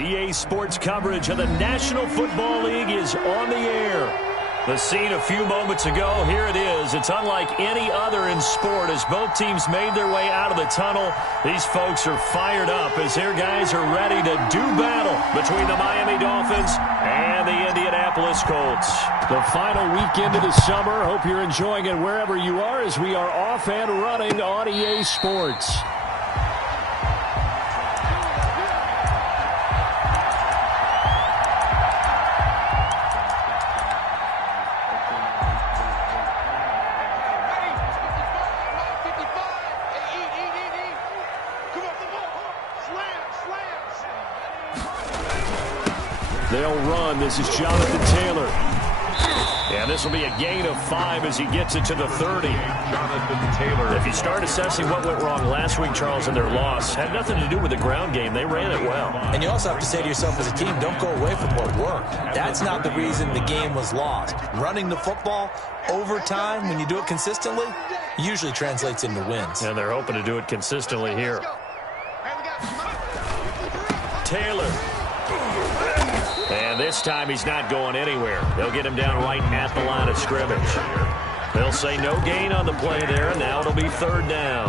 EA Sports coverage of the National Football League is on the air. The scene a few moments ago, here it is. It's unlike any other in sport as both teams made their way out of the tunnel. These folks are fired up as their guys are ready to do battle between the Miami Dolphins and the Indianapolis Colts. The final weekend of the summer. Hope you're enjoying it wherever you are as we are off and running on EA Sports. They'll run. This is Jonathan Taylor. And this will be a gain of 5 as he gets it to the 30. Jonathan Taylor. If you start assessing what went wrong last week, Charles, in their loss, had nothing to do with the ground game. They ran it well. And you also have to say to yourself as a team, don't go away from what worked. That's not the reason the game was lost. Running the football over time, when you do it consistently, usually translates into wins. And they're hoping to do it consistently here. Taylor. And this time he's not going anywhere. They'll get him down right at the line of scrimmage. They'll say no gain on the play there, and now it'll be 3rd down.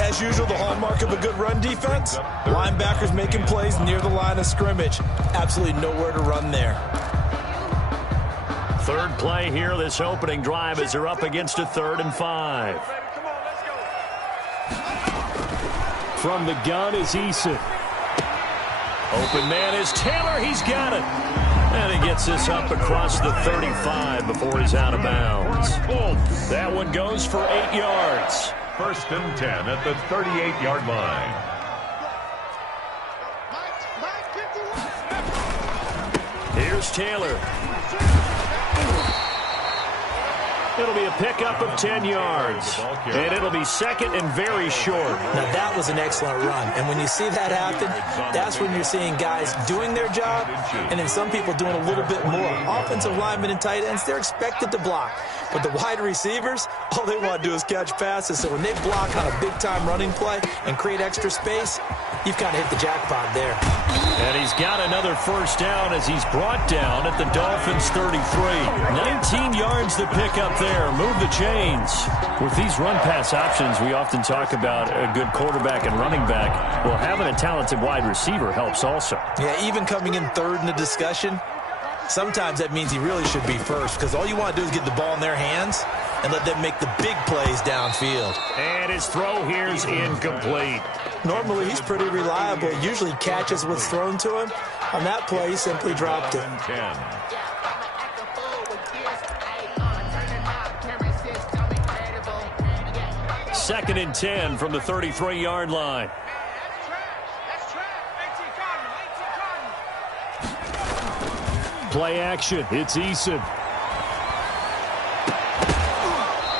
As usual, the hallmark of a good run defense, linebackers making plays near the line of scrimmage. Absolutely nowhere to run there. 3rd play here, this opening drive as they're up against a 3rd and 5. From the gun is Eason. Open man is Taylor. He's got it. And he gets this up across the 35 before he's out of bounds. That one goes for 8 yards. 1st and 10 at the 38-yard line. Here's Taylor. It'll be a pickup of 10 yards. And it'll be 2nd and very short. Now, that was an excellent run. And when you see that happen, that's when you're seeing guys doing their job and then some people doing a little bit more. Offensive linemen and tight ends, they're expected to block. But the wide receivers, all they want to do is catch passes. So when they block on a big-time running play and create extra space, you've kind of hit the jackpot there. And he's got another 1st down as he's brought down at the Dolphins' 33. 19 yards to pick up there. Move the chains. With these run-pass options, we often talk about a good quarterback and running back. Well, having a talented wide receiver helps also. Yeah, even coming in 3rd in the discussion, sometimes that means he really should be 1st because all you want to do is get the ball in their hands and let them make the big plays downfield. And his throw here's incomplete. Normally, he's pretty reliable. He usually catches what's thrown to him. On that play, he simply dropped it. 2nd and 10 from the 33-yard line. Play action. It's Eason.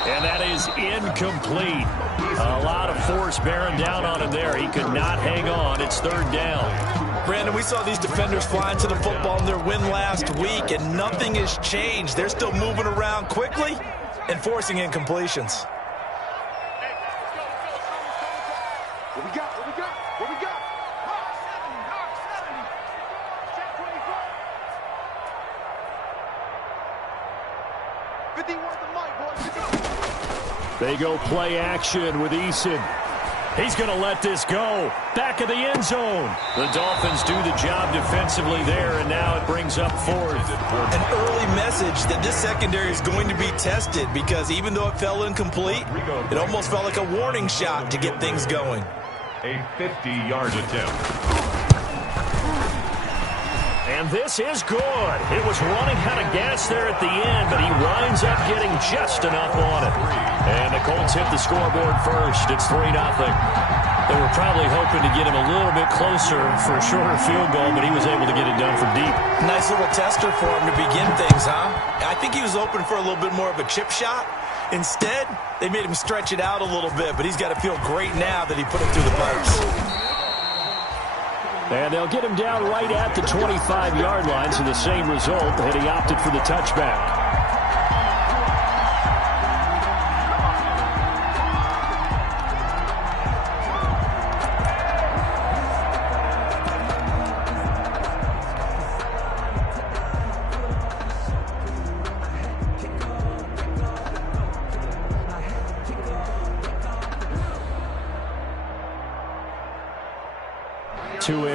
And that is incomplete. A lot of force bearing down on him there. He could not hang on. It's 3rd down. Brandon, we saw these defenders flying to the football in their win last week, and nothing has changed. They're still moving around quickly and forcing incompletions. What we got? What we got? What we got? They go play action with Eason. He's going to let this go. Back of the end zone. The Dolphins do the job defensively there, and now it brings up 4th. An early message that this secondary is going to be tested because even though it fell incomplete, it almost felt like a warning shot to get things going. A 50-yard attempt. And this is good. It was running out of gas there at the end, but he winds up getting just enough on it. And the Colts hit the scoreboard first. It's 3-0. They were probably hoping to get him a little bit closer for a shorter field goal, but he was able to get it done from deep. Nice little tester for him to begin things, huh? I think he was open for a little bit more of a chip shot. Instead, they made him stretch it out a little bit, but he's got to feel great now that he put it through the pipes. And they'll get him down right at the 25-yard line, so the same result, and he opted for the touchback.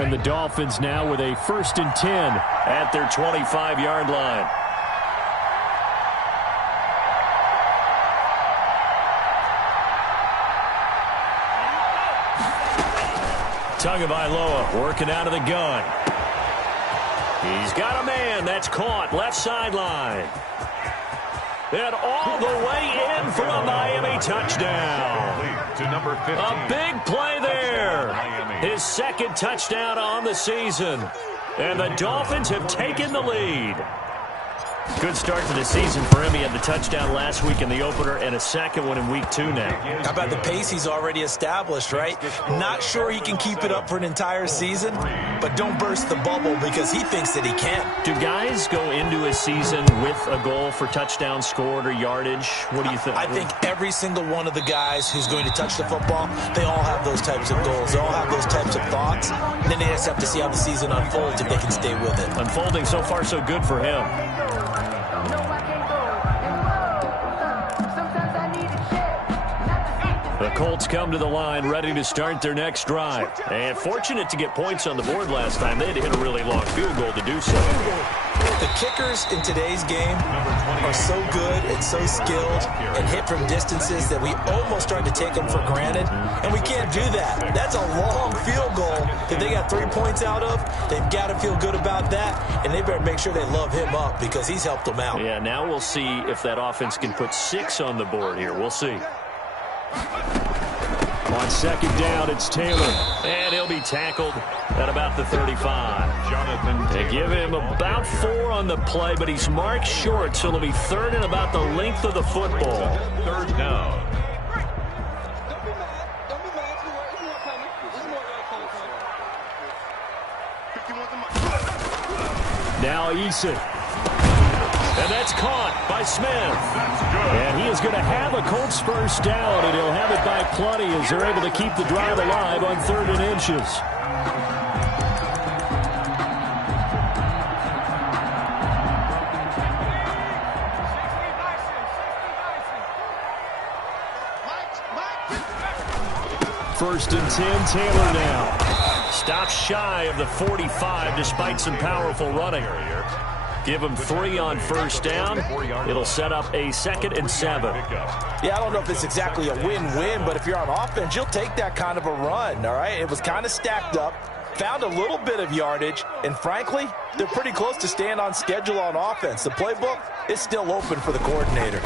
And the Dolphins now with a 1st and 10 at their 25-yard line. Tagovailoa working out of the gun. He's got a man. That's caught. Left sideline. And all the way in for a Miami touchdown. To number 15. A big play there. His 2nd touchdown on the season. And the Dolphins have taken the lead. Good start to the season for him. He had the touchdown last week in the opener and a 2nd one in week 2 now. How about the pace he's already established, right? Not sure he can keep it up for an entire season, but don't burst the bubble because he thinks that he can. Do guys go into a season with a goal for touchdowns scored or yardage? What do you think? I think every single one of the guys who's going to touch the football, they all have those types of goals. They all have those types of thoughts. And then they just have to see how the season unfolds if they can stay with it. Unfolding so far so good for him. The Colts come to the line ready to start their next drive. And fortunate to get points on the board last time. They had to hit a really long field goal to do so. The kickers in today's game are so good and so skilled and hit from distances that we almost start to take them for granted. And we can't do that. That's a long field goal that they got 3 points out of. They've got to feel good about that. And they better make sure they love him up because he's helped them out. Yeah, now we'll see if that offense can put 6 on the board here. We'll see. On 2nd down, it's Taylor. And he'll be tackled at about the 35. They give him about 4 on the play, but he's marked short, so it'll be 3rd and about the length of the football. 3rd down. Now Eason. And that's caught by Smith. And he is going to have a Colts 1st down, and he'll have it by plenty as they're able to keep the drive alive on 3rd and inches. First and 10, Taylor now. Stops shy of the 45 despite some powerful running. Give him 3 on 1st down. It'll set up a 2nd and 7. Yeah, I don't know if it's exactly a win-win, but if you're on offense, you'll take that kind of a run, all right? It was kind of stacked up, found a little bit of yardage, and frankly, they're pretty close to staying on schedule on offense. The playbook is still open for the coordinator.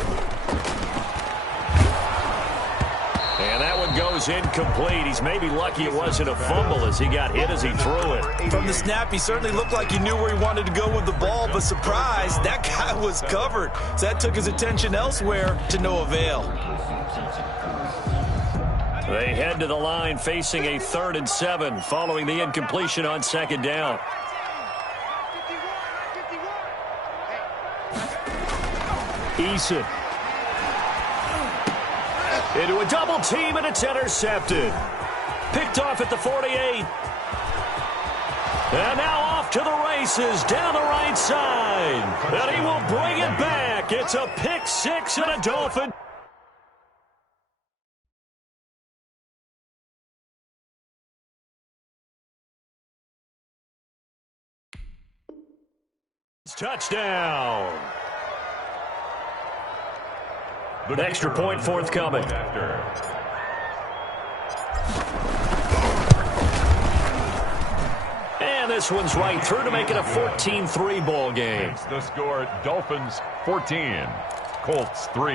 And that one goes incomplete. He's maybe lucky it wasn't a fumble as he got hit as he threw it. From the snap, he certainly looked like he knew where he wanted to go with the ball, but surprise, that guy was covered. So that took his attention elsewhere to no avail. They head to the line facing a 3rd and 7 following the incompletion on 2nd down. Eason. Into a double team, and it's intercepted. Picked off at the 48. And now off to the races down the right side. And he will bring it back. It's a pick 6 and a Dolphin. Touchdown. The extra point forthcoming. And this one's right through to make it a 14-3 ball game. It's the score, Dolphins 14, Colts 3.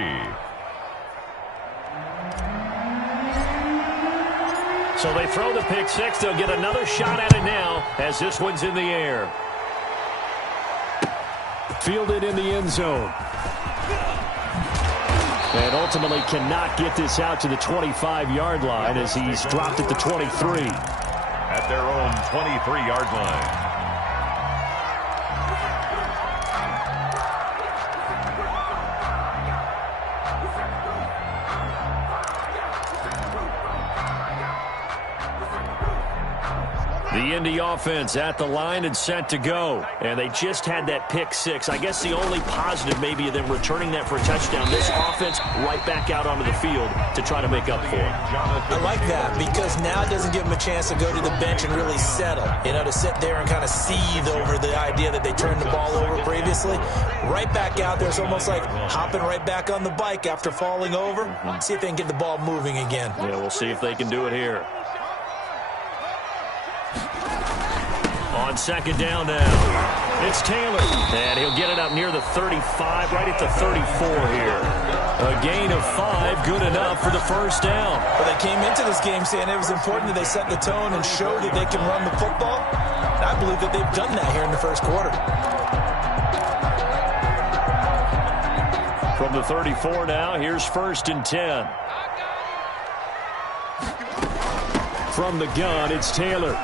So they throw the pick 6. They'll get another shot at it now as this one's in the air. Fielded in the end zone. And ultimately cannot get this out to the 25-yard line as he's dropped at the 23. At their own 23-yard line. The Indy offense at the line and set to go. And they just had that pick six. I guess the only positive maybe of them returning that for a touchdown. This offense right back out onto the field to try to make up for it. I like that because now it doesn't give them a chance to go to the bench and really settle. You know, to sit there and kind of seethe over the idea that they turned the ball over previously. Right back out there. It's almost like hopping right back on the bike after falling over. See if they can get the ball moving again. Yeah, we'll see if they can do it here. On second down now, it's Taylor, and he'll get it up near the 35, right at the 34 here. A gain of 5, good enough for the first down. Well, they came into this game saying it was important that they set the tone and show that they can run the football. And I believe that they've done that here in the first quarter. From the 34 now, here's 1st and 10. From the gun, it's Taylor.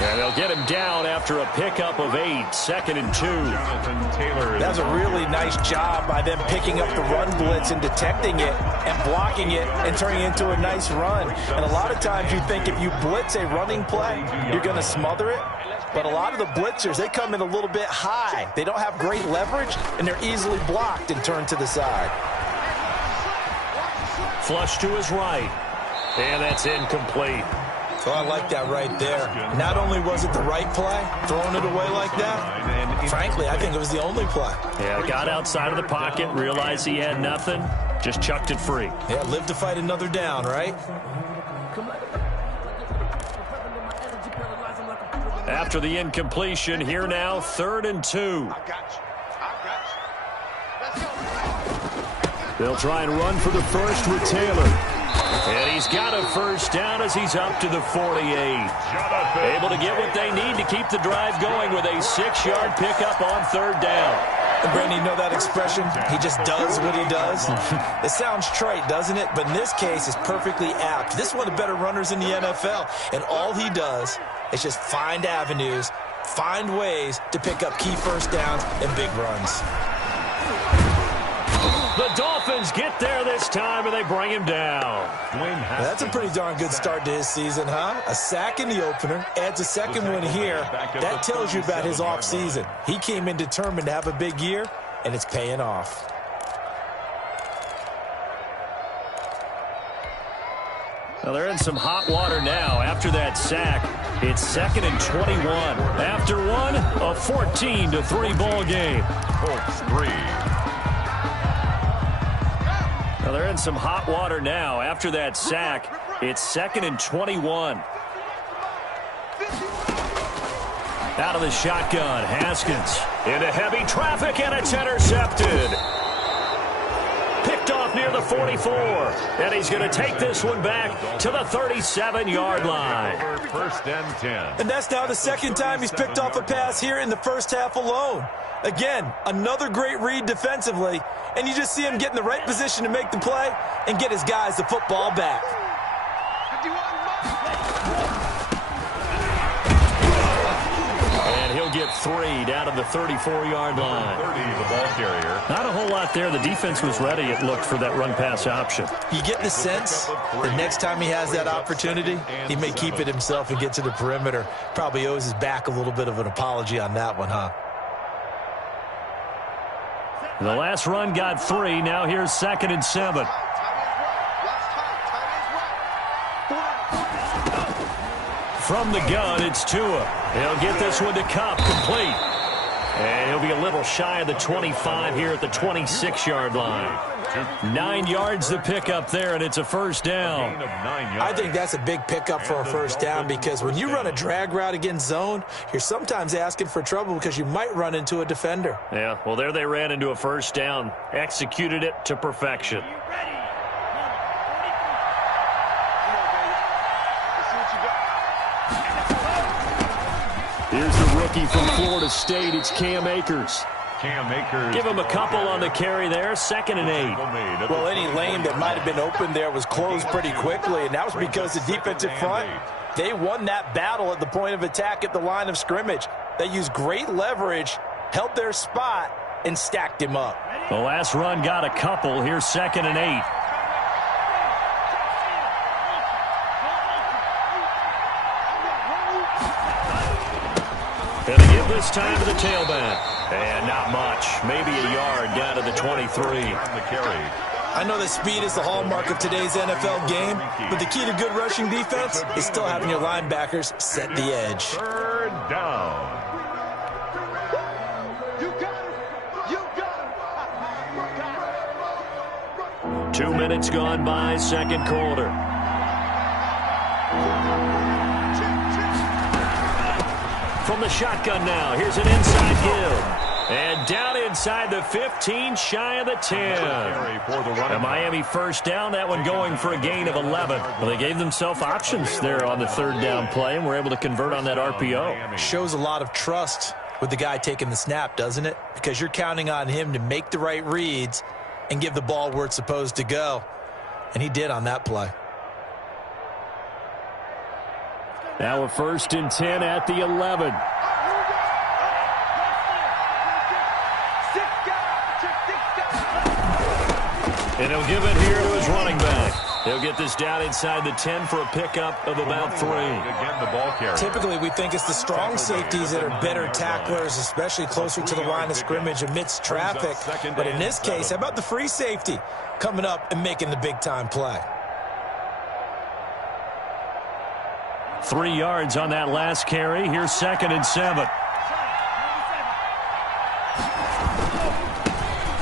And they'll get him down after a pickup of 8, 2nd and 2. That's a really nice job by them picking up the run blitz and detecting it and blocking it and turning it into a nice run. And a lot of times you think if you blitz a running play, you're going to smother it. But a lot of the blitzers, they come in a little bit high. They don't have great leverage, and they're easily blocked and turned to the side. Flush to his right. And that's incomplete. So I like that right there. Not only was it the right play, throwing it away like that, frankly, I think it was the only play. Yeah, got outside of the pocket, realized he had nothing, just chucked it free. Yeah, live to fight another down, right? After the incompletion, here now, 3rd and 2. They'll try and run for the first with Taylor. And he's got a first down as he's up to the 48. Able to get what they need to keep the drive going with a 6-yard pickup on 3rd down. And Brandon, you know that expression? He just does what he does. It sounds trite, doesn't it? But in this case, it's perfectly apt. This is one of the better runners in the NFL. And all he does is just find avenues, find ways to pick up key first downs and big runs. The Dolphins get there this time, and they bring him down. That's a pretty darn good start to his season, huh? A sack in the opener, adds a second one here. That tells you about his offseason. He came in determined to have a big year, and it's paying off. Well, they're in some hot water now after that sack. It's 2nd and 21. After one, a 14-3 ball game. Colts 3. Well, they're in some hot water now after that sack. It's 2nd and 21. Out of the shotgun, Haskins into heavy traffic, and it's intercepted. Picked off near the 44, and he's going to take this one back to the 37-yard line. 1st and 10. And that's now the second time he's picked off a pass here in the first half alone. Again, another great read defensively, and you just see him get in the right position to make the play and get his guys the football back. And he'll get 3 down to the 34-yard line. 30, the ball carrier. Not a whole lot there. The defense was ready, it looked, for that run-pass option. You get the sense the next time he has that opportunity, he may keep it himself and get to the perimeter. Probably owes his back a little bit of an apology on that one, huh? The last run got 3. Now here's 2nd and 7. From the gun, it's Tua. He'll get this one to Cup, complete. And he'll be a little shy of the 25 here at the 26-yard line. 9 yards to pick up there, and it's a first down. I think that's a big pickup for a first down because when you run a drag route against zone, you're sometimes asking for trouble because you might run into a defender. Yeah, well, there they ran into a first down. Executed it to perfection. Here's the rookie from Florida State. It's Cam Akers. Cam Akers. Give him a couple on the carry there. 2nd and 8. Well, any lane that might have been open there was closed pretty quickly, and that was because the defensive front, they won that battle at the point of attack at the line of scrimmage. They used great leverage, held their spot, and stacked him up. The last run got a couple. Here's 2nd and 8. give this time to the tailback. And not much. Maybe a yard down to the 23. I know that speed is the hallmark of today's NFL game, but the key to good rushing defense is still having your linebackers set the edge. Third down. You got it. You got it. 2 minutes gone by, second quarter. From the shotgun now, here's an inside give. And down inside the 15, shy of the 10. And Miami first down, that one going for a gain of 11. Well, they gave themselves options there on the third down play, and were able to convert on that RPO. Shows a lot of trust with the guy taking the snap, doesn't it? Because you're counting on him to make the right reads and give the ball where it's supposed to go. And he did on that play. Now a 1st and 10 at the 11. And he'll give it here to his running back. He'll get this down inside the 10 for a pickup of about 3. Again, the ball carrier. Typically, we think it's the strong safeties that are better tacklers, especially closer to the line of scrimmage amidst traffic. But in this case, how about the free safety coming up and making the big-time play? 3 yards on that last carry. Here's 2nd and 7.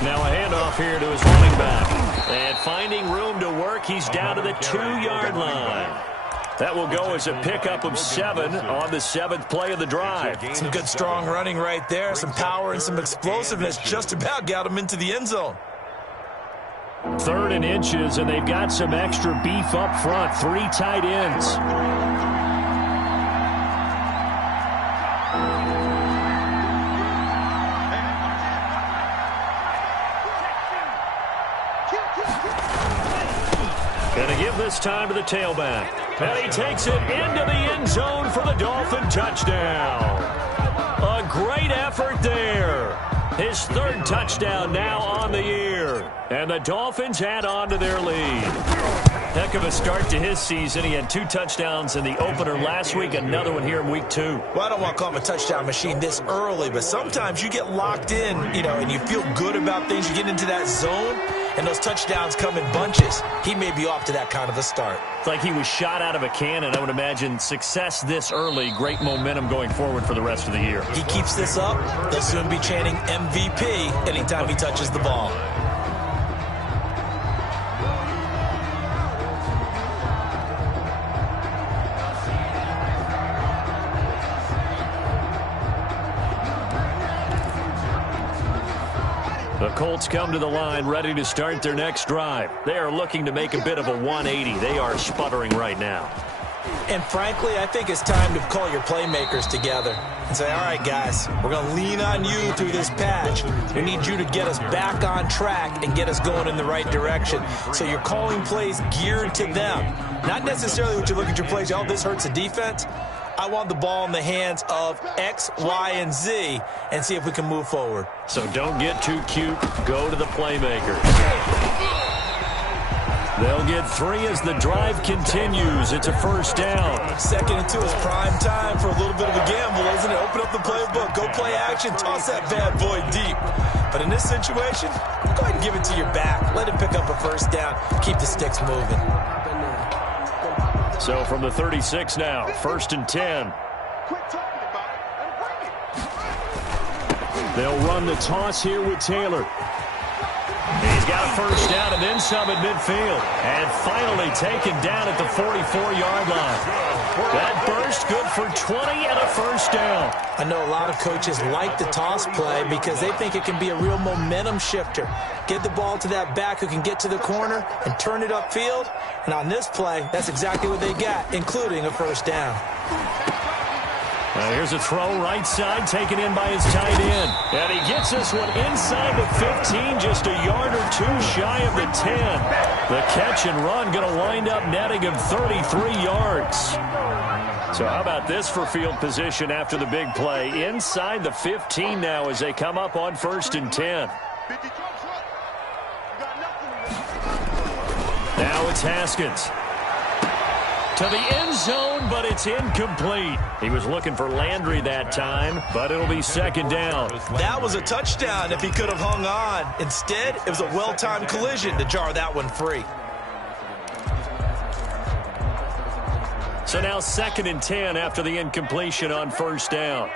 Now a handoff here to his running back. And finding room to work, he's down to the 2-yard line. That will go as a pickup of 7 on the 7th play of the drive. Some good strong running right there. Some power and some explosiveness just about got him into the end zone. 3rd and inches, and they've got some extra beef up front. 3 tight ends. Going to give this time to the tailback. And he takes it into the end zone for the Dolphin touchdown. A great effort there. His 3rd touchdown now on the year. And the Dolphins add on to their lead. Heck of a start to his season. He had 2 touchdowns in the opener last week, another one here in week 2. Well, I don't want to call him a touchdown machine this early, but sometimes you get locked in, and you feel good about things. You get into that zone, and those touchdowns come in bunches. He may be off to that kind of a start. It's like he was shot out of a cannon. I would imagine success this early, great momentum going forward for the rest of the year. He keeps this up, they'll soon be chanting MVP anytime he touches the ball. The Colts come to the line ready to start their next drive. They are looking to make a bit of a 180. They are sputtering right now. And frankly, I think it's time to call your playmakers together and say, all right, guys, we're going to lean on you through this patch. We need you to get us back on track and get us going in the right direction. So you're calling plays geared to them. Not necessarily what you look at your plays, oh, this hurts the defense. I want the ball in the hands of X, Y, and Z and see if we can move forward. So don't get too cute. Go to the playmakers. They'll get 3 as the drive continues. It's a 1st down. 2nd and 2 is prime time for a little bit of a gamble, isn't it? Open up the playbook, go play action, toss that bad boy deep. But in this situation, go ahead and give it to your back. Let him pick up a 1st down. Keep the sticks moving. So from the 36 now, 1st and 10. They'll run the toss here with Taylor. He's got a 1st down and then some at midfield. And finally taken down at the 44-yard line. That burst good for 20 and a 1st down. I know a lot of coaches like the toss play because they think it can be a real momentum shifter. Get the ball to that back who can get to the corner and turn it upfield. And on this play, that's exactly what they got, including a 1st down. Here's a throw right side taken in by his tight end. And he gets this one inside the 15, just a yard or 2 shy of the 10. The catch and run going to wind up netting him 33 yards. So how about this for field position after the big play? Inside the 15 now as they come up on 1st and 10. Now it's Haskins. To the end zone, but it's incomplete. He was looking for Landry that time, but it'll be second down. That was a touchdown if he could have hung on. Instead, it was a well-timed collision to jar that one free. So now 2nd and 10 after the incompletion on first down.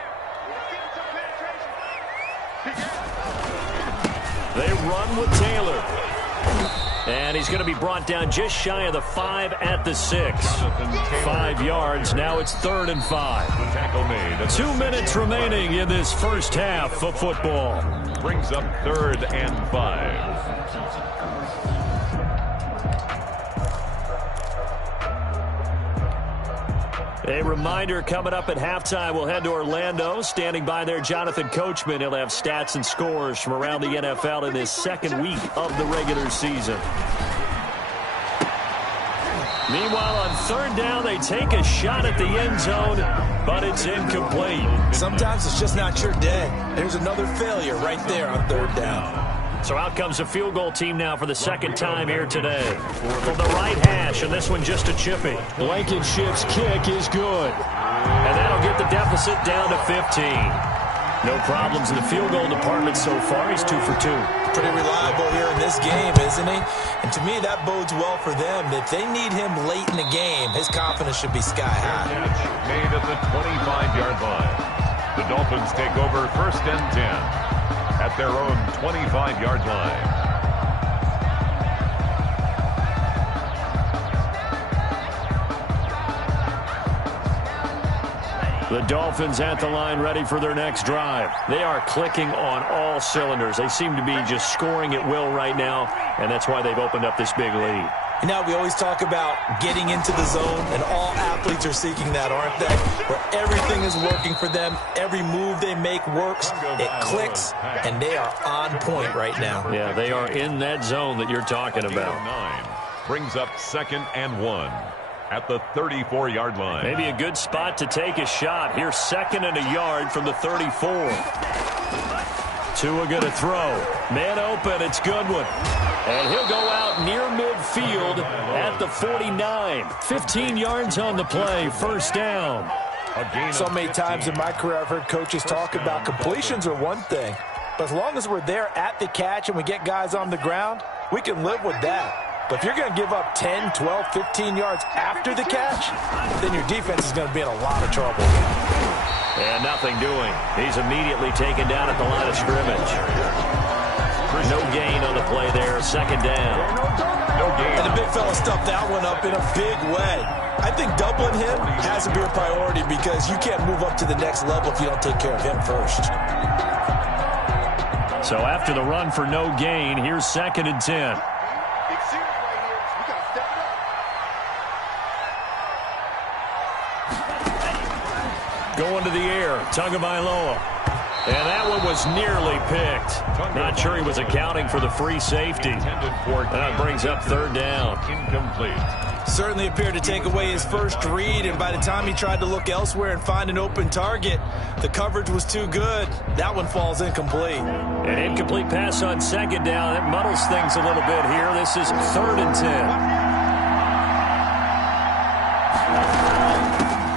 They run with Taylor. And he's going to be brought down just shy of the 5 at the 6. 5 yards. Now it's 3rd and 5. 2 minutes remaining in this first half of football. Brings up 3rd and 5. A reminder, coming up at halftime, we'll head to Orlando. Standing by there, Jonathan Coachman. He'll have stats and scores from around the NFL in his second week of the regular season. Meanwhile, on 3rd down, they take a shot at the end zone, but it's incomplete. Sometimes it's just not your day. There's another failure right there on 3rd down. So out comes a field goal team now for the second time here today. From the right hash, and this one just a chippy. Blankenship's kick is good. And that'll get the deficit down to 15. No problems in the field goal department so far. He's 2 for 2. Pretty reliable here in this game, isn't he? And to me, that bodes well for them. If they need him late in the game, his confidence should be sky high. Catch made at the 25-yard line. The Dolphins take over 1st and 10 at their own 25-yard line. The Dolphins at the line ready for their next drive. They are clicking on all cylinders. They seem to be just scoring at will right now, and that's why they've opened up this big lead. You know, we always talk about getting into the zone, and all athletes are seeking that, aren't they? Where everything is working for them, every move they make works, it clicks, and they are on point right now. Yeah, they are in that zone that you're talking about. 9 brings up 2nd and 1 at the 34-yard line. Maybe a good spot to take a shot. Here's 2nd and a yard from the 34. Tua going to throw. Man open, it's Goodwin. And he'll go out near midfield at the 49. 15 yards on the play, first down. So many times in my career I've heard coaches talk about completions are one thing. But as long as we're there at the catch and we get guys on the ground, we can live with that. But if you're going to give up 10, 12, 15 yards after the catch, then your defense is going to be in a lot of trouble. And nothing doing. He's immediately taken down at the line of scrimmage. No gain on the play there. 2nd down. No gain. And the big fella stuffed that one up in a big way. I think doubling him has to be a priority because you can't move up to the next level if you don't take care of him first. So after the run for no gain, here's 2nd and 10. Going to the air, Tagovailoa. And that one was nearly picked. Not sure he was accounting for the free safety. That brings up 3rd down. Incomplete. Certainly appeared to take away his first read, and by the time he tried to look elsewhere and find an open target, the coverage was too good. That one falls incomplete. An incomplete pass on 2nd down. That muddles things a little bit here. This is 3rd and 10.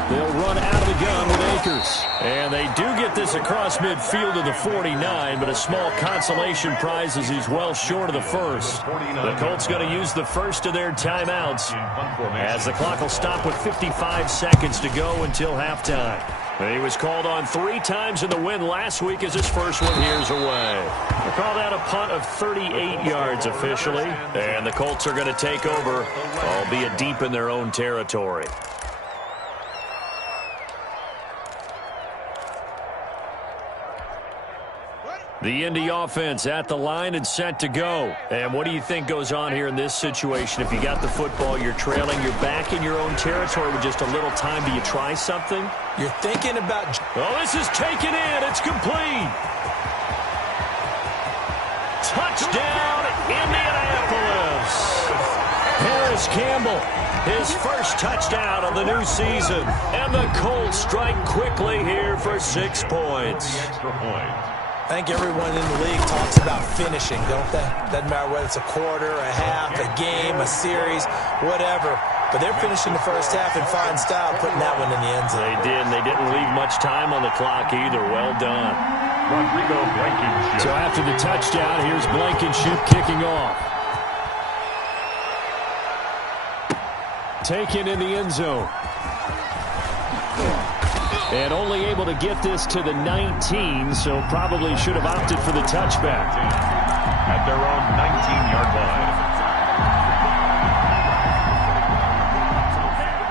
They'll run out of the gun with Akers. And they do get this across midfield to the 49, but a small consolation prize as he's well short of the first. The Colts going to use the first of their timeouts as the clock will stop with 55 seconds to go until halftime. He was called on 3 times in the win last week as his first one here's away. We'll call that a punt of 38 yards officially. And the Colts are going to take over, albeit deep in their own territory. The Indy offense at the line and set to go. And what do you think goes on here in this situation? If you got the football, you're trailing, you're back in your own territory with just a little time. Do you try something? You're thinking about... Oh, this is taken in. It's complete. Touchdown, Indianapolis. Harris Campbell, his first touchdown of the new season. And the Colts strike quickly here for 6 points. Extra point. I think everyone in the league talks about finishing, don't they? Doesn't matter whether it's a quarter, a half, a game, a series, whatever. but they're finishing the first half in fine style, putting that one in the end zone. They did, and they didn't leave much time on the clock either. Well done. Rodrigo Blankenship. So after the touchdown, here's Blankenship kicking off. Taken in the end zone. And only able to get this to the 19, so probably should have opted for the touchback. At their own 19-yard line.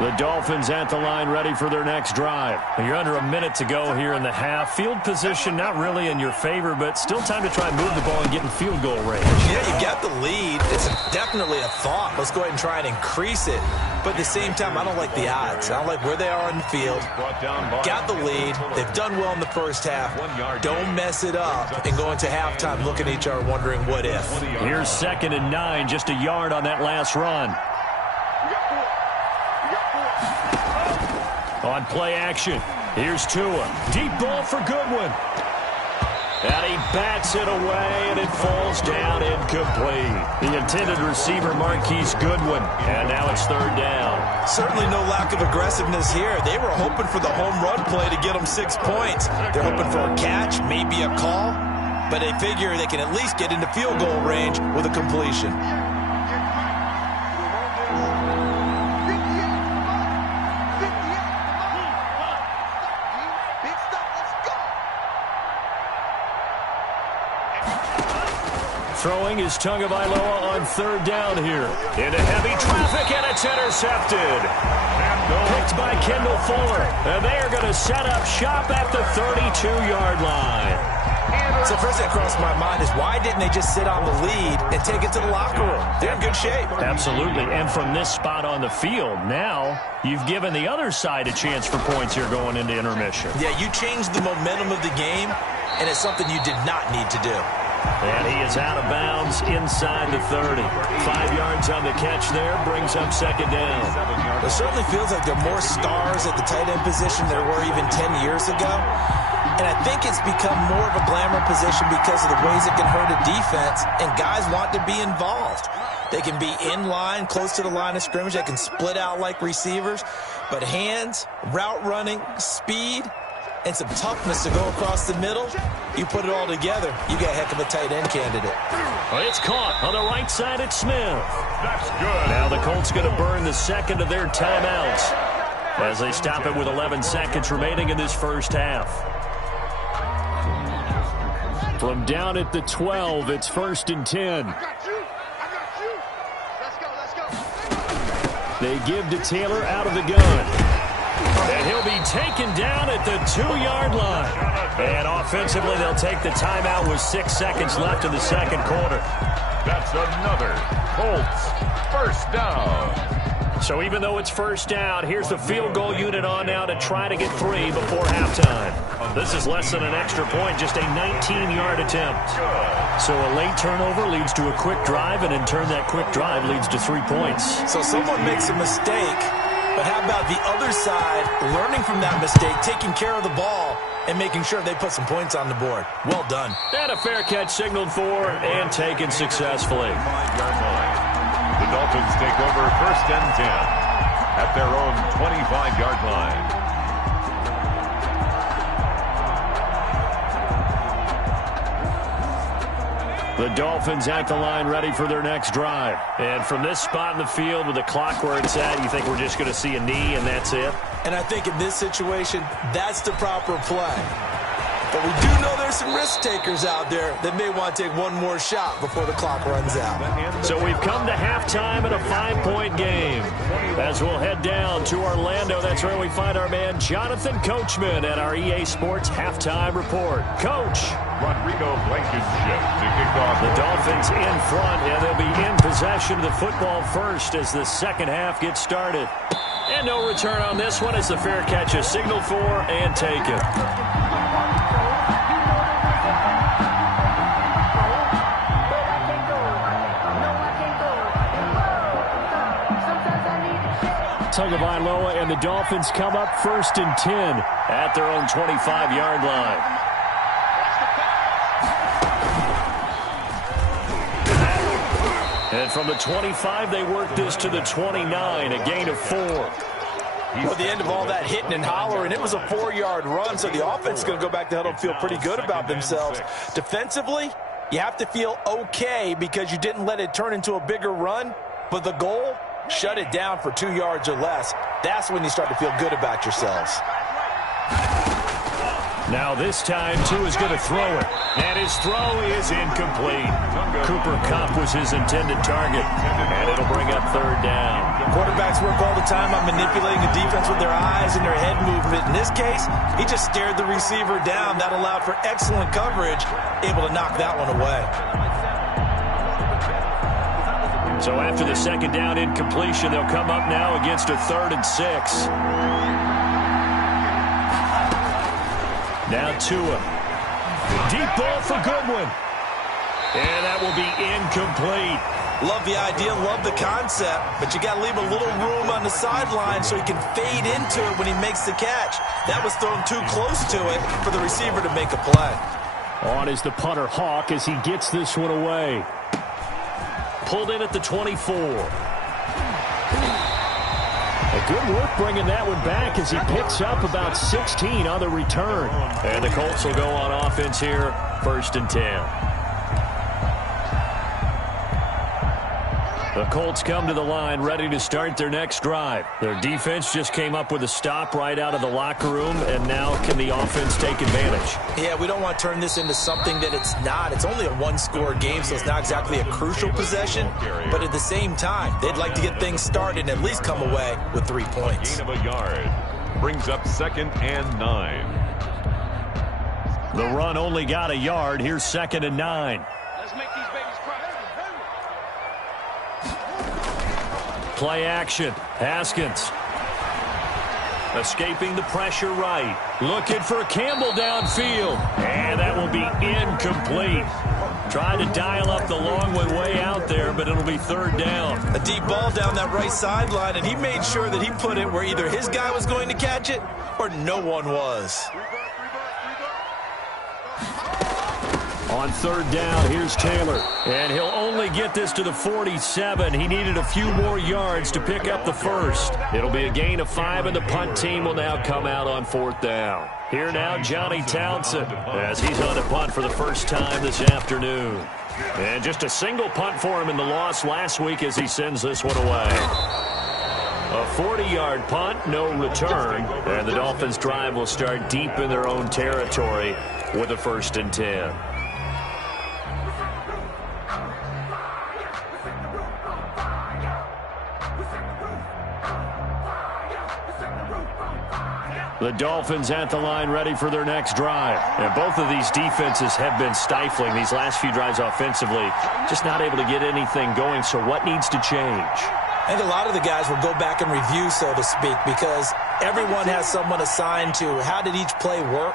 The Dolphins at the line ready for their next drive. You're under a minute to go here in the half. Field position not really in your favor, but still time to try and move the ball and get in field goal range. Yeah, you got the lead. It's definitely a thought. Let's go ahead and try and increase it. But at the same time, I don't like the odds. I don't like where they are on the field. Got the lead. They've done well in the first half. Don't mess it up and go into halftime looking at each other wondering what if. Here's 2nd and 9, just a yard on that last run. On play action, here's Tua. Deep ball for Goodwin. And he bats it away, and it falls down incomplete. The intended receiver, Marquise Goodwin. And now it's 3rd down. Certainly no lack of aggressiveness here. They were hoping for the home run play to get them 6 points. They're hoping for a catch, maybe a call. But they figure they can at least get into field goal range with a completion. Throwing is Tagovailoa on 3rd down here. Into heavy traffic, and it's intercepted. Picked by Kendall Fuller. And they are going to set up shop at the 32-yard line. So first thing that crossed my mind is why didn't they just sit on the lead and take it to the locker room? They're in good shape. Absolutely. And from this spot on the field, now you've given the other side a chance for points here going into intermission. Yeah, you changed the momentum of the game, and it's something you did not need to do. And he is out of bounds inside the 30. 5 yards on the catch there, brings up 2nd down. It certainly feels like there are more stars at the tight end position than there were even 10 years ago. And I think it's become more of a glamour position because of the ways it can hurt a defense, and guys want to be involved. They can be in line, close to the line of scrimmage. They can split out like receivers. But hands, route running, speed, and some toughness to go across the middle, you put it all together, you got a heck of a tight end candidate. Well, it's caught on the right side at Smith. That's good. Now the Colts going to burn the 2nd of their timeouts as they stop it with 11 seconds remaining in this first half. From down at the 12, it's 1st and 10. I got you. Let's go. They give to Taylor out of the gun. And he'll be taken down at the 2-yard line. And offensively, they'll take the timeout with 6 seconds left in the 2nd quarter. That's another Colts first down. So even though it's 1st down, here's the field goal unit on now to try to get 3 before halftime. This is less than an extra point, just a 19-yard attempt. So a late turnover leads to a quick drive, and in turn that quick drive leads to 3 points. So someone makes a mistake, but how about the other side learning from that mistake, taking care of the ball, and making sure they put some points on the board? Well done. And a fair catch signaled for and taken successfully. 5-yard line. The Dolphins take over 1st and 10 at their own 25-yard line. The Dolphins at the line ready for their next drive. And from this spot in the field with the clock where it's at, you think we're just going to see a knee and that's it? And I think in this situation, that's the proper play. But we do know there's some risk takers out there that may want to take one more shot before the clock runs out. So we've come to halftime in a 5-point game. As we'll head down to Orlando, that's where we find our man Jonathan Coachman at our EA Sports Halftime Report. Coach. Rodrigo Blankenship to kick off. The Dolphins in front, and they'll be in possession of the football first as the second half gets started. And no return on this one as the fair catch is signaled for and taken. Tagovailoa and the Dolphins come up 1st and 10 at their own 25-yard line. And from the 25, they work this to the 29, a gain of 4. Well, at the end of all that hitting and hollering, it was a 4-yard run, so the offense is going to go back to huddle and feel pretty good about themselves. Defensively, you have to feel okay because you didn't let it turn into a bigger run, but the goal, shut it down for 2 yards or less. That's when you start to feel good about yourselves. Now this time, Tua is going to throw it. And his throw is incomplete. Cooper Kupp was his intended target. And it'll bring up 3rd down. Quarterbacks work all the time on manipulating the defense with their eyes and their head movement. In this case, he just stared the receiver down. That allowed for excellent coverage, able to knock that one away. So after the 2nd down incompletion, they'll come up now against a 3rd and 6. Now Tua. Deep ball for Goodwin. And that will be incomplete. Love the idea, love the concept, but you got to leave a little room on the sideline so he can fade into it when he makes the catch. That was thrown too close to it for the receiver to make a play. On is the punter Hawk as he gets this one away. Pulled in at the 24. Good work bringing that one back as he picks up about 16 on the return. And the Colts will go on offense here, 1st and 10. The Colts come to the line ready to start their next drive. Their defense just came up with a stop right out of the locker room, and now can the offense take advantage? Yeah, we don't want to turn this into something that it's not. It's only a 1-score game, so it's not exactly a crucial possession. But at the same time, they'd like to get things started and at least come away with 3 points. Gain of a yard brings up 2nd and 9. The run only got a yard. Here's 2nd and 9. Let's make these babies cry. Play action. Haskins. Escaping the pressure right. Looking for Campbell downfield. And that will be incomplete. Trying to dial up the long way out there, but it'll be 3rd down. A deep ball down that right sideline, and he made sure that he put it where either his guy was going to catch it or no one was. On 3rd down, here's Taylor. And he'll only get this to the 47. He needed a few more yards to pick up the 1st. It'll be a gain of 5, and the punt team will now come out on 4th down. Here now, Johnny Townsend, as he's on a punt for the first time this afternoon. And just a single punt for him in the loss last week as he sends this one away. A 40-yard punt, no return. And the Dolphins' drive will start deep in their own territory with a 1st and 10. The Dolphins at the line ready for their next drive. And both of these defenses have been stifling these last few drives offensively. Just not able to get anything going, so what needs to change? I think a lot of the guys will go back and review, so to speak, because everyone has someone assigned to how did each play work.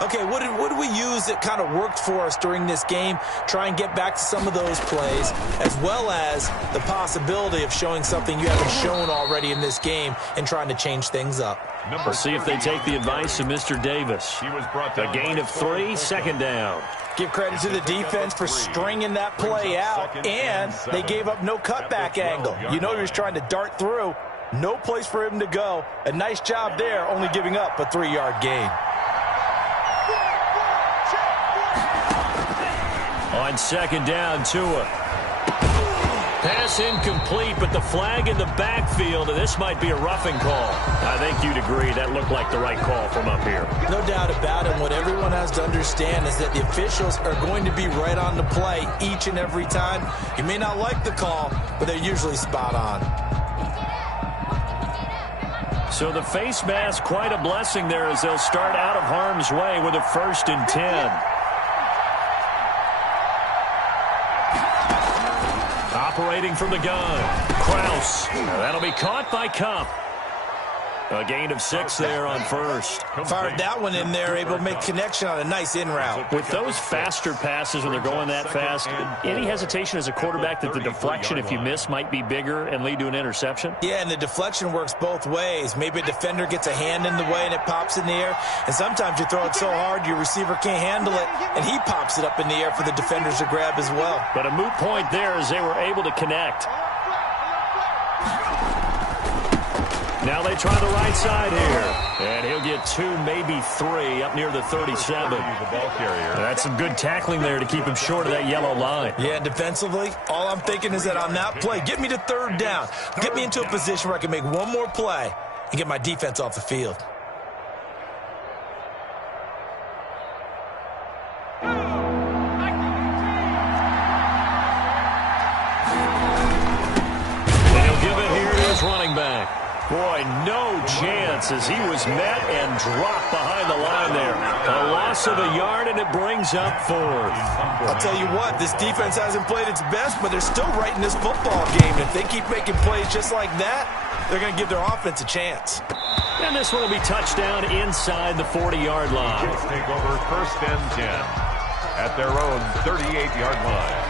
Okay, what did we use that kind of worked for us during this game? Try and get back to some of those plays, as well as the possibility of showing something you haven't shown already in this game and trying to change things up. We'll see if they take the advice of Mr. Davis. A gain of 3, 2nd down. Give credit to the defense for stringing that play out, and they gave up no cutback angle. You know he was trying to dart through. No place for him to go. A nice job there, only giving up a 3-yard gain. On 2nd down, Tua. Pass incomplete, but the flag in the backfield, and this might be a roughing call. I think you'd agree that looked like the right call from up here. No doubt about it. What everyone has to understand is that the officials are going to be right on the play each and every time. You may not like the call, but they're usually spot on. So the face mask, quite a blessing there as they'll start out of harm's way with a 1st and 10. Operating from the gun, Kraus. That'll be caught by Kupp. A gain of 6 there on first. Fired that one in there, able to make connection on a nice in route. With those faster passes when they're going that fast, any hesitation as a quarterback that the deflection, if you miss, might be bigger and lead to an interception? Yeah, and the deflection works both ways. Maybe a defender gets a hand in the way and it pops in the air. And sometimes you throw it so hard your receiver can't handle it, and he pops it up in the air for the defenders to grab as well. But a moot point there as they were able to connect. Now they try the right side here. And he'll get 2, maybe 3 up near the 37. That's some good tackling there to keep him short of that yellow line. Yeah, and defensively, all I'm thinking is that on that play, get me to 3rd down. Get me into a position where I can make one more play and get my defense off the field. And he'll give it here to his running back. Boy, no chance as he was met and dropped behind the line there. A loss of a yard, and it brings up 4th. I'll tell you what, this defense hasn't played its best, but they're still right in this football game. If they keep making plays just like that, they're going to give their offense a chance. And this one will be touchdown inside the 40-yard line. Colts take over 1st and 10 at their own 38-yard line.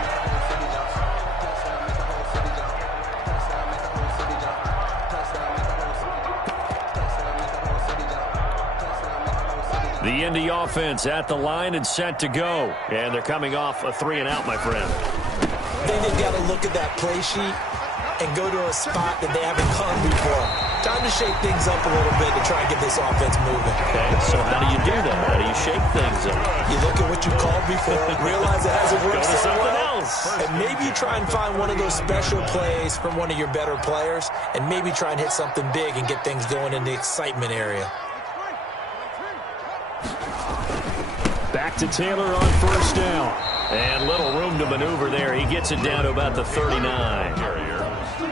The Indy offense at the line and set to go. And they're coming off a 3-and-out, my friend. I think they've got to look at that play sheet and go to a spot that they haven't gone before. Time to shake things up a little bit to try and get this offense moving. Okay, so how do you do that? How do you shake things up? You look at what you called before, realize it hasn't worked Go to so something well, else. and maybe you try and find one of those special plays from one of your better players, and maybe try and hit something big and get things going in the excitement area. Back to Taylor on 1st down. And little room to maneuver there. He gets it down to about the 39.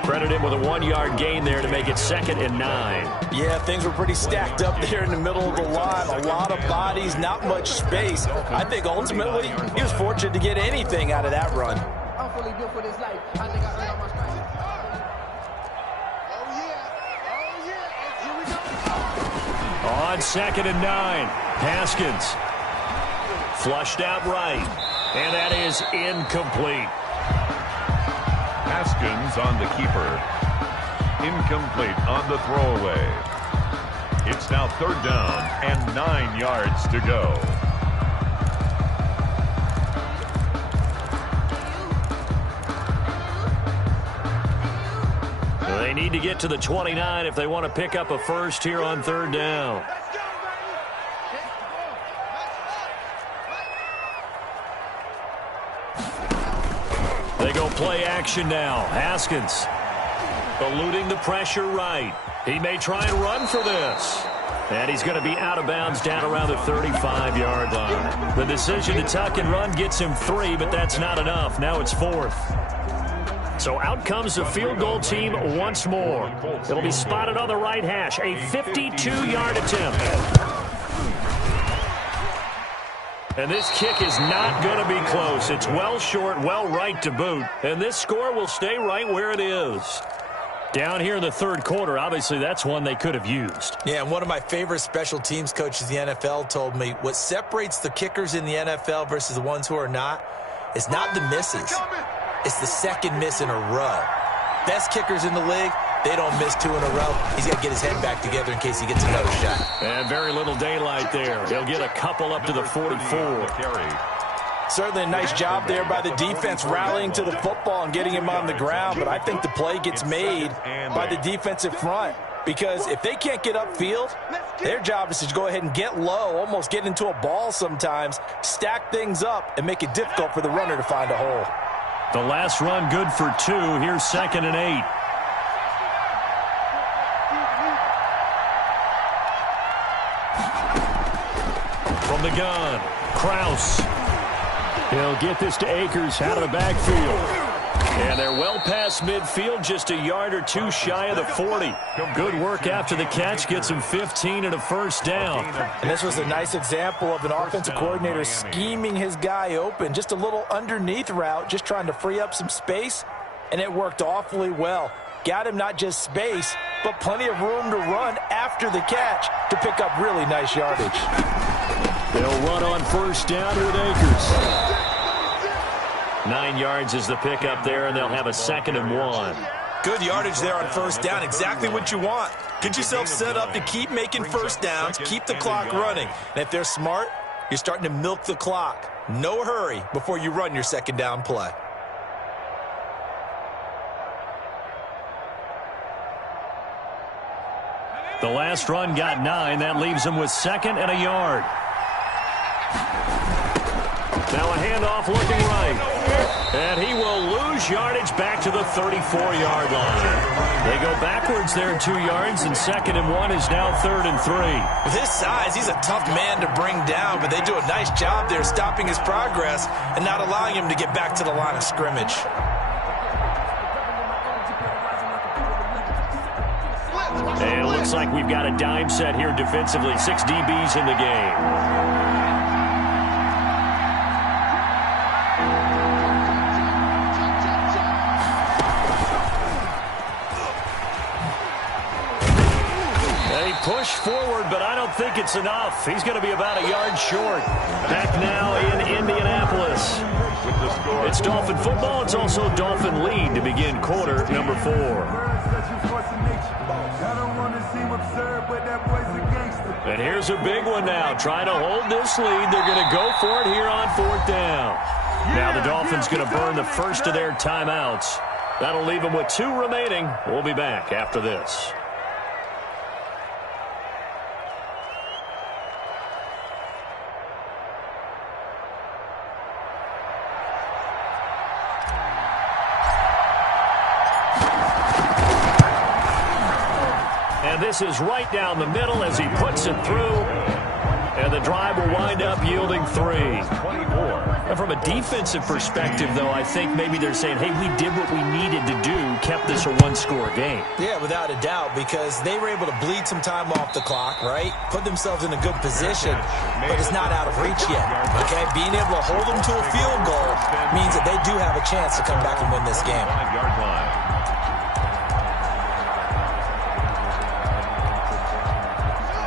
Credit him with a 1-yard gain there to make it 2nd and 9. Yeah, things were pretty stacked up there in the middle of the line. A lot of bodies, not much space. I think ultimately he was fortunate to get anything out of that run. I'm fully built for this life. I think I earned all my stripes. Here we go. On 2nd and 9. Haskins. Flushed out right. And that is incomplete. Haskins on the keeper. Incomplete on the throwaway. It's now 3rd down and 9 yards to go. They need to get to the 29 if they want to pick up a first here on 3rd down. They go play action now. Haskins eluding the pressure right. He may try and run for this. And he's going to be out of bounds down around the 35-yard line. The decision to tuck and run gets him 3, but that's not enough. Now it's 4th. So out comes the field goal team once more. It'll be spotted on the right hash. A 52-yard attempt. And this kick is not going to be close. It's well short, well right to boot. And this score will stay right where it is. Down here in the 3rd quarter, obviously that's one they could have used. Yeah, and one of my favorite special teams coaches in the NFL told me what separates the kickers in the NFL versus the ones who are not is not the misses. It's the 2nd miss in a row. Best kickers in the league, they don't miss 2 in a row. He's got to get his head back together in case he gets another shot. And very little daylight there. He'll get a couple up to the 44. Certainly a nice job there by the defense rallying to the football and getting him on the ground, but I think the play gets made by the defensive front because if they can't get upfield, their job is to go ahead and get low, almost get into a ball sometimes, stack things up, and make it difficult for the runner to find a hole. The last run good for 2. Here's 2nd and 8. From the gun, Kraus. He'll get this to Akers out of the backfield. And they're well past midfield, just a yard or 2 shy of the 40. Good work after the catch, gets him 15 and a 1st down. And this was a nice example of an offensive coordinator scheming his guy open. Just a little underneath route, just trying to free up some space, and it worked awfully well. Got him not just space, but plenty of room to run after the catch to pick up really nice yardage. They'll run on first down with Akers. 9 yards is the pickup there, and they'll have a 2nd and 1. Good yardage there on first down. Exactly what you want. Get yourself set up to keep making first downs, keep the clock running. And if they're smart, you're starting to milk the clock. No hurry before you run your 2nd down play. The last run got 9. That leaves them with 2nd and a yard. Now a handoff looking right. And he will lose yardage back to the 34-yard line. They go backwards there 2 yards, and 2nd and 1 is now 3rd and 3. With his size, he's a tough man to bring down, but they do a nice job there stopping his progress and not allowing him to get back to the line of scrimmage. And it looks like we've got a dime set here defensively. 6 DBs in the game. Push forward, but I don't think it's enough. He's going to be about a yard short. Back now in Indianapolis. It's Dolphin football. It's also Dolphin lead to begin quarter number 4. And here's a big one now. Trying to hold this lead. They're going to go for it here on 4th down. Now the Dolphins going to burn the first of their timeouts. That'll leave them with 2 remaining. We'll be back after this. This is right down the middle as he puts it through. And the drive will wind up yielding 3. And from a defensive perspective, though, I think maybe they're saying, hey, we did what we needed to do, kept this a 1-score game. Yeah, without a doubt, because they were able to bleed some time off the clock, right? Put themselves in a good position, but it's not out of reach yet, okay? Being able to hold them to a field goal means that they do have a chance to come back and win this game. 5-yard line.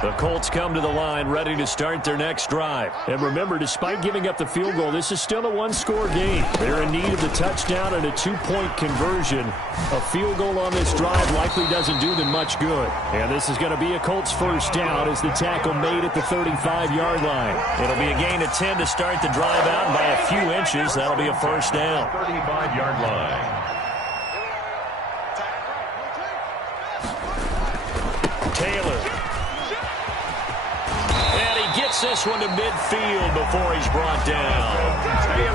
The Colts come to the line ready to start their next drive. And remember, despite giving up the field goal, this is still a 1-score game. They're in need of the touchdown and a 2-point conversion. A field goal on this drive likely doesn't do them much good. And this is going to be a Colts first down as the tackle made at the 35-yard line. It'll be a gain of 10 to start the drive out, and by a few inches, that'll be a first down. 35-yard line. Taylor. Gets this one to midfield before he's brought down.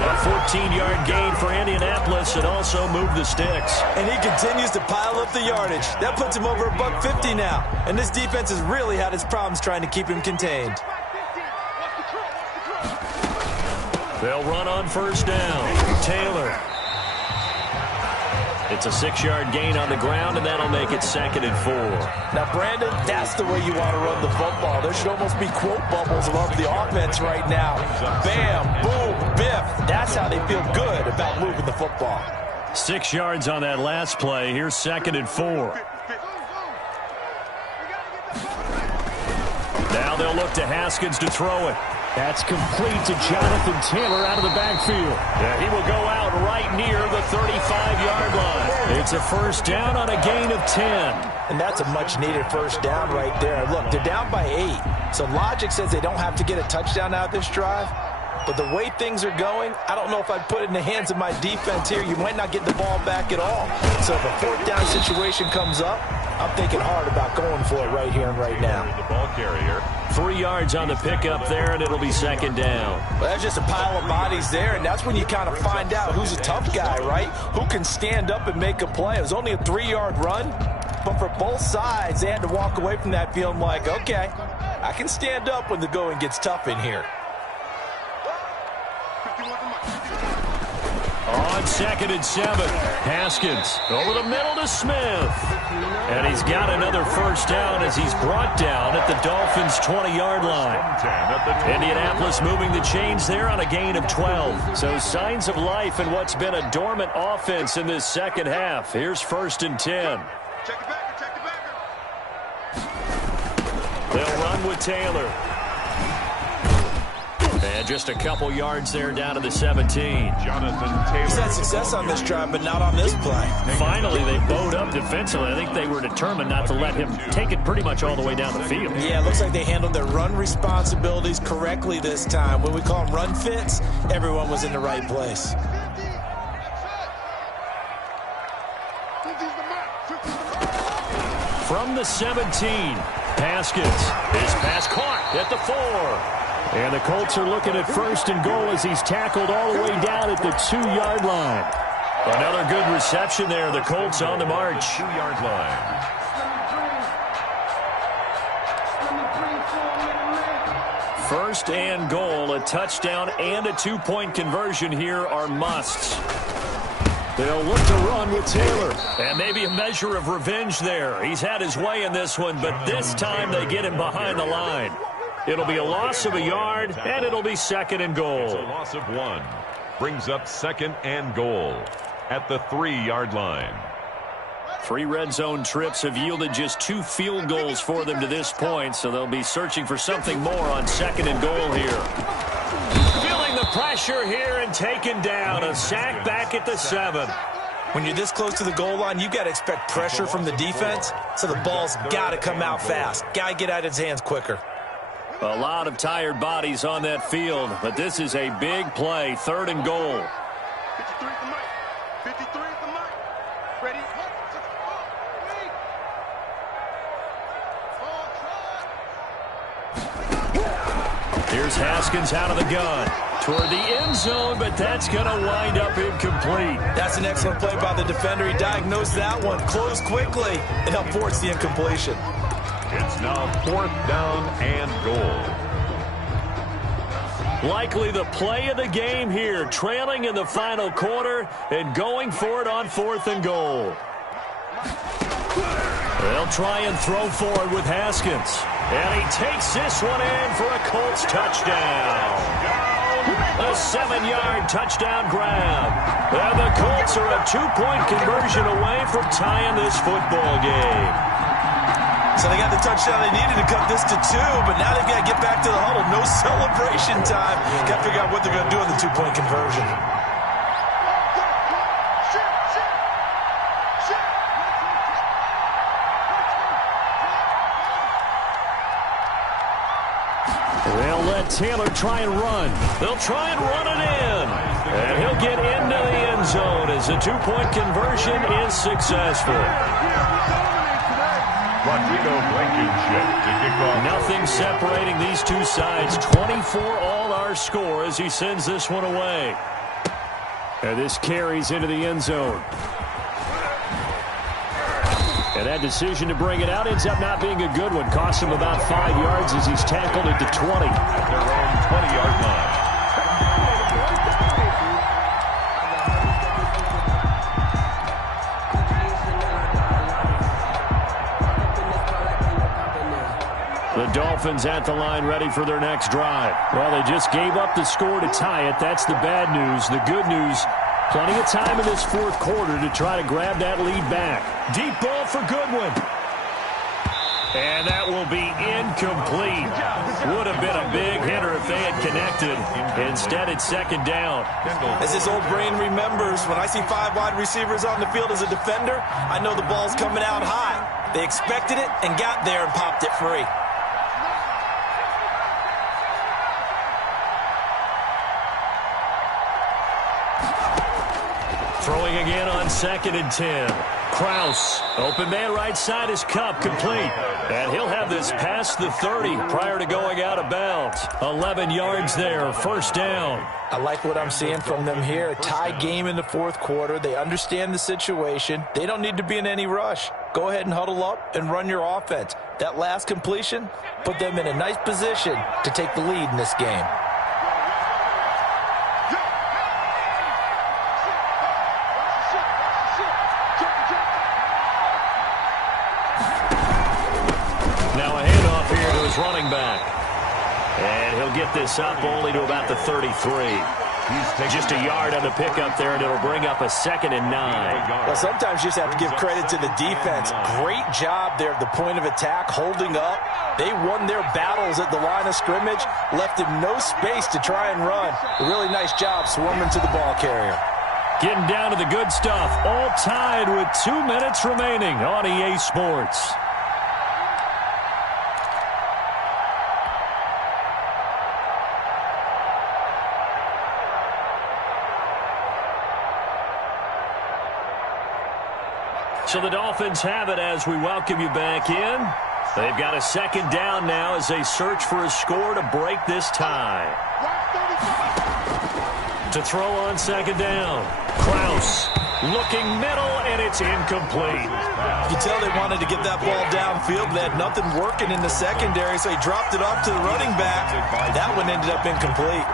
A 14-yard gain for Indianapolis and also move the sticks. And he continues to pile up the yardage. That puts him over $150 now. And this defense has really had its problems trying to keep him contained. They'll run on first down. Taylor. It's a 6-yard gain on the ground, and that'll make it 2nd and 4. Now, Brandon, that's the way you want to run the football. There should almost be quote bubbles above the offense right now. Bam, boom, biff. That's how they feel good about moving the football. 6 yards on that last play. Here's 2nd and 4. Now they'll look to Haskins to throw it. That's complete to Jonathan Taylor out of the backfield. Yeah, he will go out right near the 35-yard line. It's a first down on a gain of 10. And that's a much-needed first down right there. Look, they're down by 8. So logic says they don't have to get a touchdown out of this drive. But the way things are going, I don't know if I'd put it in the hands of my defense here. You might not get the ball back at all. So if a 4th down situation comes up, I'm thinking hard about going for it right here and right now. The ball carrier. 3 yards on the pickup there, and it'll be 2nd down. Well, that's just a pile of bodies there, and that's when you kind of find out who's a tough guy, right? Who can stand up and make a play. It was only a 3-yard run, but for both sides, they had to walk away from that feeling like, okay, I can stand up when the going gets tough in here. On 2nd and 7, Haskins over the middle to Smith. And he's got another first down as he's brought down at the Dolphins' 20-yard line. Indianapolis moving the chains there on a gain of 12. So signs of life in what's been a dormant offense in this second half. Here's 1st and 10. run with Taylor. And just a couple yards there down to the 17. Jonathan Taylor. He's had success on this drive, but not on this play. Finally, they bowed up defensively. I think they were determined not to let him take it pretty much all the way down the field. Yeah, it looks like they handled their run responsibilities correctly this time. When we call them run fits, everyone was in the right place. From the 17, Haskins. His pass caught at the 4. And the Colts are looking at 1st and goal as he's tackled all the way down at the 2-yard line. Another good reception there. The Colts on the march. 2-yard line. First and goal, a touchdown and a 2-point conversion here are musts. They'll look to run with Taylor. And maybe a measure of revenge there. He's had his way in this one, but this time they get him behind the line. It'll be a loss of a yard, and it'll be 2nd and goal. It's a loss of 1. Brings up 2nd and goal at the 3-yard line. 3 red zone trips have yielded just 2 field goals for them to this point, so they'll be searching for something more on 2nd and goal here. Feeling the pressure here and taken down. A sack back at the 7. When you're this close to the goal line, you've got to expect pressure from the defense, so the ball's got to come out fast. Got to get out of his hands quicker. A lot of tired bodies on that field, but this is a big play. 3rd and goal. 53 at the mic. 53 at the mic. Ready? Here's Haskins out of the gun. Toward the end zone, but that's going to wind up incomplete. That's an excellent play by the defender. He diagnosed that one, closed quickly, and helped force the incompletion. It's now 4th down and goal. Likely the play of the game here, trailing in the final quarter and going for it on 4th and goal. They'll try and throw forward with Haskins. And he takes this one in for a Colts touchdown. A 7-yard touchdown grab. And the Colts are a 2-point conversion away from tying this football game. So they got the touchdown they needed to cut this to 2, but now they've got to get back to the huddle. No celebration time. Got to figure out what they're going to do on the 2-point conversion. They'll let Taylor try and run. They'll try and run it in. And he'll get into the end zone as the 2-point conversion is successful. Rodrigo Blankenship to kick off. Nothing separating these two sides. 24 all our score as he sends this one away. And this carries into the end zone. And that decision to bring it out ends up not being a good one. Costs him about 5 yards as he's tackled at the 20. At their own 20-yard line. The Dolphins at the line ready for their next drive. Well, they just gave up the score to tie it. That's the bad news. The good news, plenty of time in this 4th quarter to try to grab that lead back. Deep ball for Goodwin. And that will be incomplete. Would have been a big hitter if they had connected. Instead, it's 2nd down. As his old brain remembers, when I see 5 wide receivers on the field as a defender, I know the ball's coming out high. They expected it and got there and popped it free. Throwing again on 2nd and 10. Kraus, open man right side is Cup, complete. And he'll have this past the 30 prior to going out of bounds. 11 yards there, 1st down. I like what I'm seeing from them here. Tie game in the 4th quarter. They understand the situation. They don't need to be in any rush. Go ahead and huddle up and run your offense. That last completion put them in a nice position to take the lead in this game. Running back. And he'll get this up only to about the 33. He's just a yard on the pickup there, and it'll bring up a 2nd and 9. Well, sometimes you just have to give credit to the defense. Great job there at the point of attack, holding up, They won their battles at the line of scrimmage, left him no space to try and run. A really nice job swarming to the ball carrier. Getting down to the good stuff. All tied with 2 minutes remaining on EA Sports. So the Dolphins have it as we welcome you back in. They've got a second down now as they search for a score to break this tie. To throw on second down. Kraus looking middle, and it's incomplete. You can tell they wanted to get that ball downfield. They had nothing working in the secondary, so he dropped it off to the running back. That one ended up incomplete.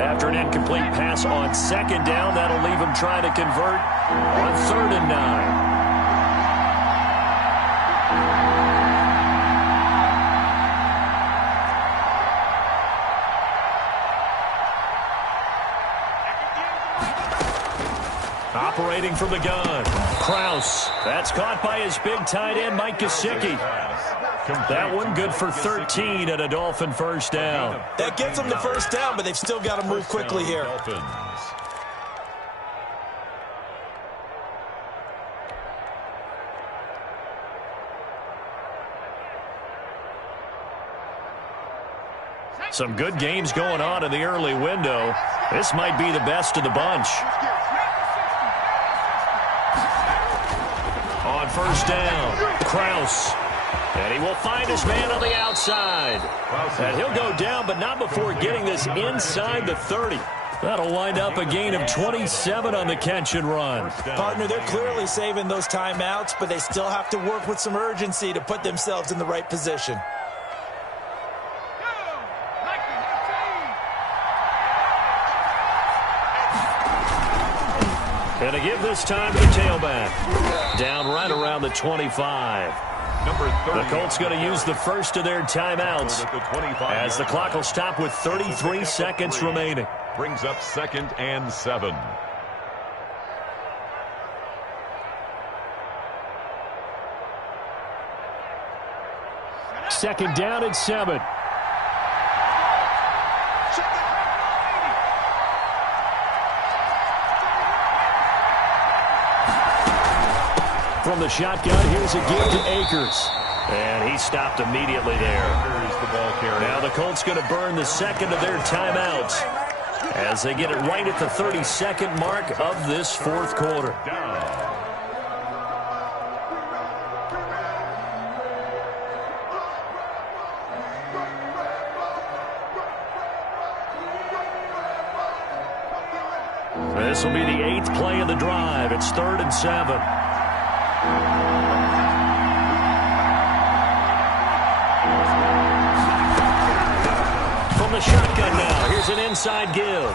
After an incomplete pass on second down, that'll leave him trying to convert on 3rd and 9. Operating from the gun, Kraus. That's caught by his big tight end, Mike Gesicki. That one good for 13 and a Dolphin first down. That gets them the first down, but they've still got to move quickly here. Some good games going on in the early window. This might be the best of the bunch. On first down, Kraus. And he will find his man on the outside. And he'll go down, but not before getting this inside the 30. That'll wind up a gain of 27 on the catch and run. Partner, they're clearly saving those timeouts, but they still have to work with some urgency to put themselves in the right position. And to give this time to the tailback. Down right around the 25. The Colts going to use the first of their timeouts as the clock will stop with 33 seconds remaining. Brings up 2nd and 7. Second down and 7. From the shotgun, here's a give to Akers. And he stopped immediately there. Now the Colts going to burn the second of their timeouts as they get it right at the 32nd mark of this 4th quarter. This will be the 8th play of the drive. It's 3rd and 7. From the shotgun now, here's an inside give.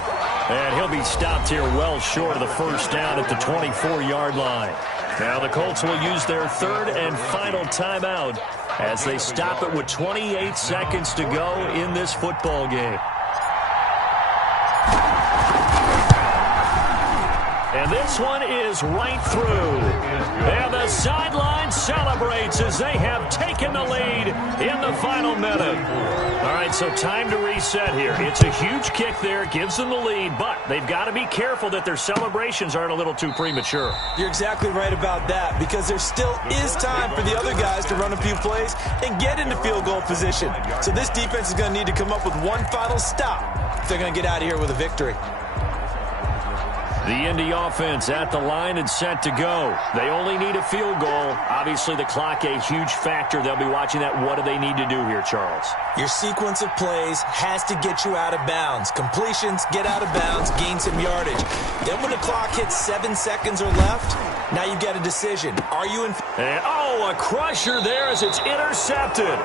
And he'll be stopped here well short of the first down at the 24-yard line. Now the Colts will use their 3rd and final timeout as they stop it with 28 seconds to go in this football game. And this one is right through. And the sideline celebrates as they have taken the lead in the final minute. All right, so time to reset here. It's a huge kick there, gives them the lead, but they've got to be careful that their celebrations aren't a little too premature. You're exactly right about that, because there still is time for the other guys to run a few plays and get into field goal position. So this defense is going to need to come up with one final stop if they're going to get out of here with a victory. The Indy offense at the line and set to go. They only need a field goal. Obviously, the clock a huge factor. They'll be watching that. What do they need to do here, Charles? Your sequence of plays has to get you out of bounds. Completions, get out of bounds, gain some yardage. Then when the clock hits 7 seconds or left, now you get a decision. Are you in? And, a crusher there as it's intercepted.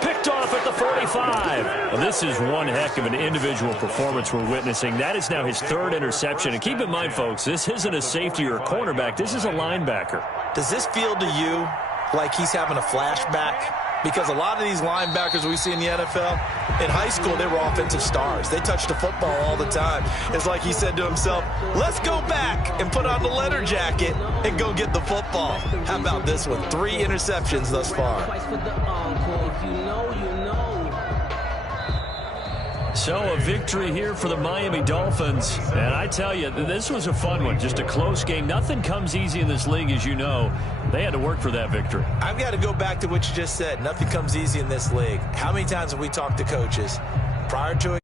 Picked off at the 45. Well, this is one heck of an individual performance we're witnessing. That is now his 3rd interception. And keep in mind, folks, this isn't a safety or a cornerback. This is a linebacker. Does this feel to you like he's having a flashback? Because a lot of these linebackers we see in the NFL, in high school, they were offensive stars. They touched the football all the time. It's like he said to himself, let's go back and put on the leather jacket and go get the football. How about this one? 3 interceptions thus far. So a victory here for the Miami Dolphins. And I tell you, this was a fun one. Just a close game. Nothing comes easy in this league, as you know. They had to work for that victory. I've got to go back to what you just said. Nothing comes easy in this league. How many times have we talked to coaches prior to a